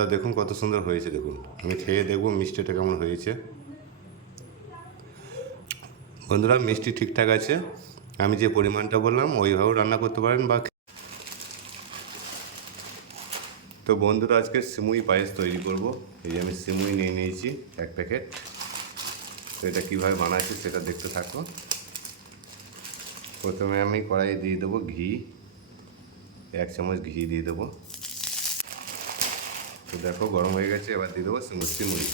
বন্ধুরা দেখুন, কত সুন্দর হয়েছে, দেখুন। আমি খেয়ে দেখব মিষ্টিটা কেমন হয়েছে। বন্ধুরা, মিষ্টি ঠিকঠাক আছে। আমি যে পরিমাণটা বললাম, ওইভাবেও রান্না করতে পারেন বা তো বন্ধুরা, আজকে সিমুই পায়েস তৈরি করব। এই যে আমি সিমুই নিয়ে নিয়েছি, এক প্যাকেট। তো এটা কীভাবে বানাচ্ছি সেটা দেখতে থাকো। প্রথমে আমি কড়াইয়ে দিয়ে দেবো ঘি। এক চামচ ঘি দিয়ে দেবো। তো দেখো, গরম হয়ে গেছে, এবার দিয়ে দেবো সিমুই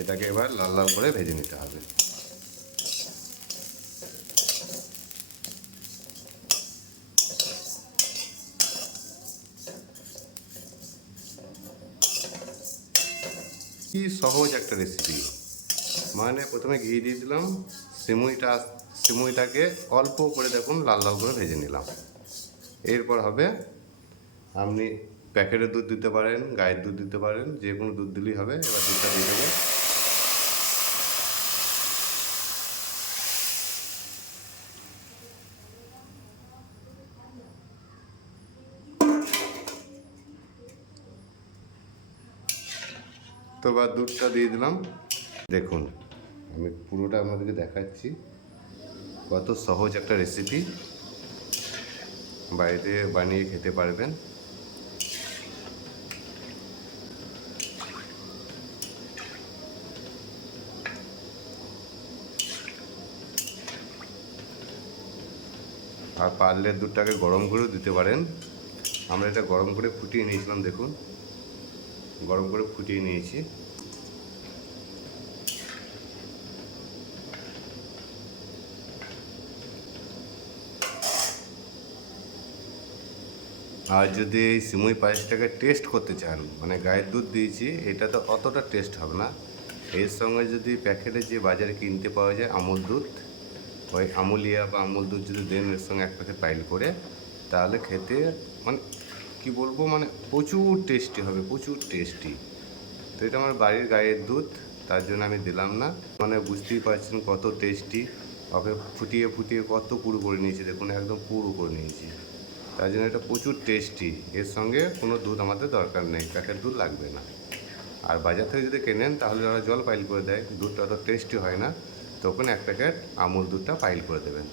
এটাকে এবার লাল লাল করে ভেজে নিতে হবে। কি সহজ একটা রেসিপি মানে প্রথমে ঘি দিয়ে দিলাম, সিমুইটা, সিমুইটাকে অল্প করে দেখুন, লাল লাল করে ভেজে নিলাম। এরপর হবে, আপনি প্যাকেটের দুধ দিতে পারেন, গায়ের দুধ দিতে পারেন, যে কোনো দুধ দিলেই হবে, এবার দুধটা দিয়ে দেবো তো এবার দুধটা দিয়ে দিলাম। দেখুন, আমি পুরোটা আপনাদেরকে দেখাচ্ছি। কত সহজ একটা রেসিপি বাড়িতে বানিয়ে খেতে পারবেন। আর পারলে দুধটাকে গরম করেও দিতে পারেন। আমরা এটা গরম করে ফুটিয়ে নিয়েছিলাম, দেখুন। গরম করে ফুটিয়ে নিয়েছি। আর যদি এই সিমুই পায়েসটাকে টেস্ট করতে চান মানে গায়ের দুধ দিয়েছি, এটা তো অতটা টেস্ট হবে না। এর সঙ্গে যদি প্যাকেটে যে বাজারে কিনতে পাওয়া যায় আমুল দুধ ওই আমুলিয়া বা আমুল দুধ যদি দেন এর সঙ্গে এক পাইল করে, তাহলে খেতে মানে কি বলব মানে প্রচুর টেস্টি হবে, প্রচুর টেস্টি তো এটা আমার বাড়ির গায়ের দুধ, তার জন্য আমি দিলাম না। মানে বুঝতেই পারছেন কত টেস্টি ওকে ফুটিয়ে ফুটিয়ে কত পুরো করে নিয়েছি, দেখুন একদম পুরো করে নিয়েছি। তার জন্য এটা প্রচুর টেস্টি এর সঙ্গে কোনো দুধ আমাদের দরকার নেই, প্যাকেট দুধ লাগবে না। আর বাজার থেকে যদি কেনেন, তাহলে ওরা জল পাইল করে দেয়, দুধটা অত টেস্টি হয় না। তখন এক প্যাকেট আমুল দুধটা পাইল করে দেবেন।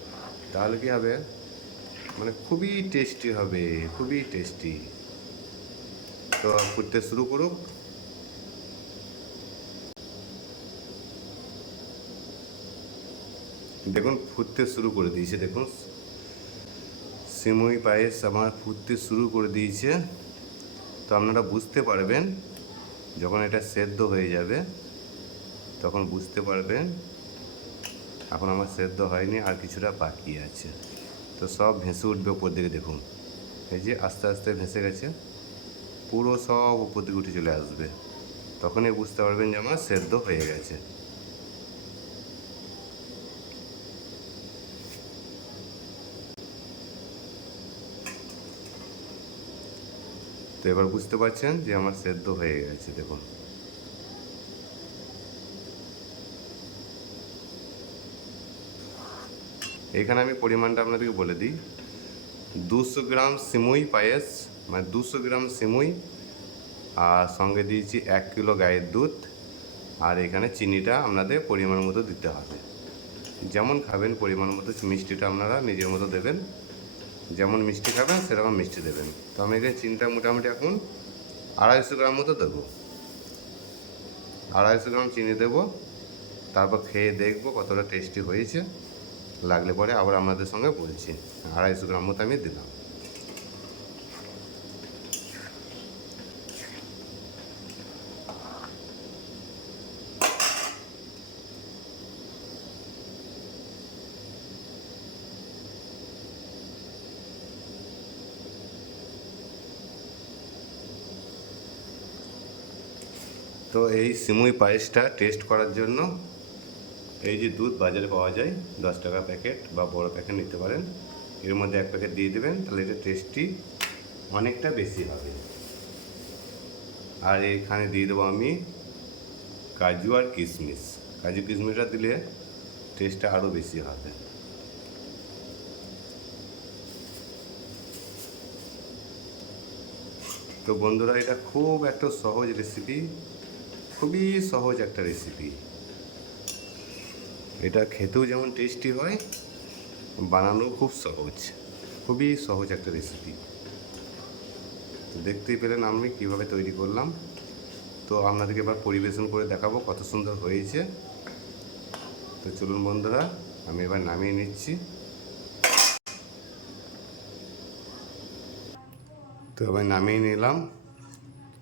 তাহলে কি হবে? মানে খুবই টেস্টি হবে, খুবই টেস্টি তো ফুটতে শুরু করুক। দেখুন, ফুটতে শুরু করে দিয়েছে, দেখুন। সিমুই পায়েস আমার ফুটতে শুরু করে দিয়েছে। তো আপনারা বুঝতে পারবেন, যখন এটা সেদ্ধ হয়ে যাবে, তখন বুঝতে পারবেন এখন আমার সেদ্ধ হয়নি, আর কিছুটা বাকি আছে। তো সব ভেসে উঠবে উপর দিকে, দেখুন। এই যে আস্তে আস্তে ভেসে গেছে, পুরো সব উপর দিকে উঠে চলে আসবে। তখনই বুঝতে পারবেন যে আমার সেদ্ধ হয়ে গেছে। তো এবার বুঝতে পারছেন যে আমার সেদ্ধ হয়ে গেছে, দেখুন। এখানে আমি পরিমাণটা আপনাদেরকে বলে দিই। দুশো গ্রাম সিমুই পায়েস মানে দুশো গ্রাম সিমুই, আর সঙ্গে দিয়েছি এক কিলো গায়ের দুধ, আর এখানে চিনিটা আপনাদের পরিমাণ মতো দিতে হবে। যেমন খাবেন পরিমাণ মতো মিষ্টিটা আপনারা নিজের মতো দেবেন। যেমন মিষ্টি খাবেন, সেরকম মিষ্টি দেবেন। তো আমি এখানে চিনিটা মোটামুটি এখন আড়াইশো গ্রাম মতো দেবো। আড়াইশো গ্রাম চিনি দেবো, তারপর খেয়ে দেখব কতটা টেস্টি হয়েছে। লাগলে পরে আবার আপনাদের সঙ্গে বলছি। আড়াইশো গ্রাম মতো আমি দিলাম। তো এই সিমুই পায়েসটা টেস্ট করার জন্য এই যে দুধ বাজারে পাওয়া যায়, দশ টাকা প্যাকেট বা বড় প্যাকেট নিতে পারেন, এর মধ্যে এক প্যাকেট দিয়ে দেবেন, তাহলে এটা টেস্টি অনেকটা বেশি হবে। আর এখানে দিয়ে দেবো আমি কাজু আর কিশমিশ। কাজু কিশমিশটা দিলে টেস্টটা আরও বেশি হবে। তো বন্ধুরা, এটা খুব একটা সহজ রেসিপি খুবই সহজ একটা রেসিপি এটা খেতেও যেমন টেস্টি হয় বানানো খুব সহজ। খুবই সহজ একটা রেসিপি দেখতেই পেলেন আমি কীভাবে তৈরি করলাম। তো আপনাদেরকে এবার পরিবেশন করে দেখাবো কত সুন্দর হয়েছে। তো চলুন বন্ধুরা, আমি এবার নামিয়ে নিচ্ছি। তো এবার নামিয়ে নিলাম।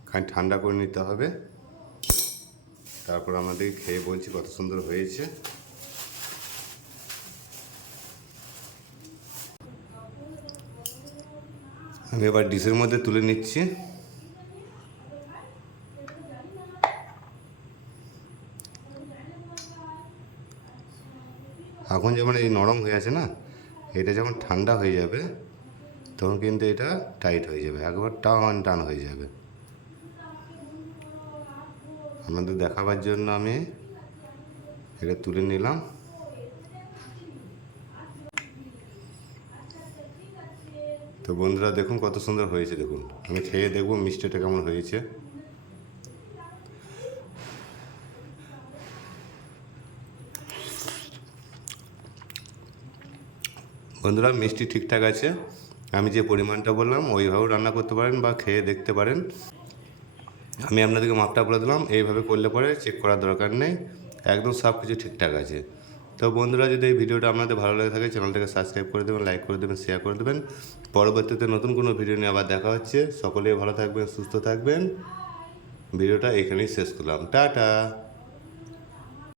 খান ঠান্ডা করে নিতে হবে। তারপর আমাদের খেয়ে বলছি কত সুন্দর হয়েছে। আমি এবার ডিশের মধ্যে তুলে নিচ্ছি। এখন যেমন এই নরম হয়ে আছে না, এটা যখন ঠান্ডা হয়ে যাবে, তখন কিন্তু এটা টাইট হয়ে যাবে, একবার টান টান হয়ে যাবে। আপনাদের দেখাবার জন্য আমি এটা তুলে নিলাম। তো বন্ধুরা দেখুন কত সুন্দর হয়েছে, দেখুন। আমি খেয়ে দেখব মিষ্টিটা কেমন হয়েছে। বন্ধুরা, মিষ্টি ঠিকঠাক আছে? আমি যে পরিমাণটা বললাম, ওইভাবেও রান্না করতে পারেন বা খেয়ে দেখতে পারেন। আমি আপনাদেরকে মাপটা বলে দিলাম, এইভাবে করলে পরে চেক করার দরকার নেই। একদম সব কিছু ঠিকঠাক আছে। তো বন্ধুরা, যদি এই ভিডিওটা আপনাদের ভালো লাগে থাকে, চ্যানেলটাকে সাবস্ক্রাইব করে দেবেন লাইক করে দেবেন শেয়ার করে দেবেন। পরবর্তীতে নতুন কোনো ভিডিও নিয়ে আবার দেখা হচ্ছে। সকলেই ভালো থাকবেন, সুস্থ থাকবেন। ভিডিওটা এখানেই শেষ করলাম। টাটা!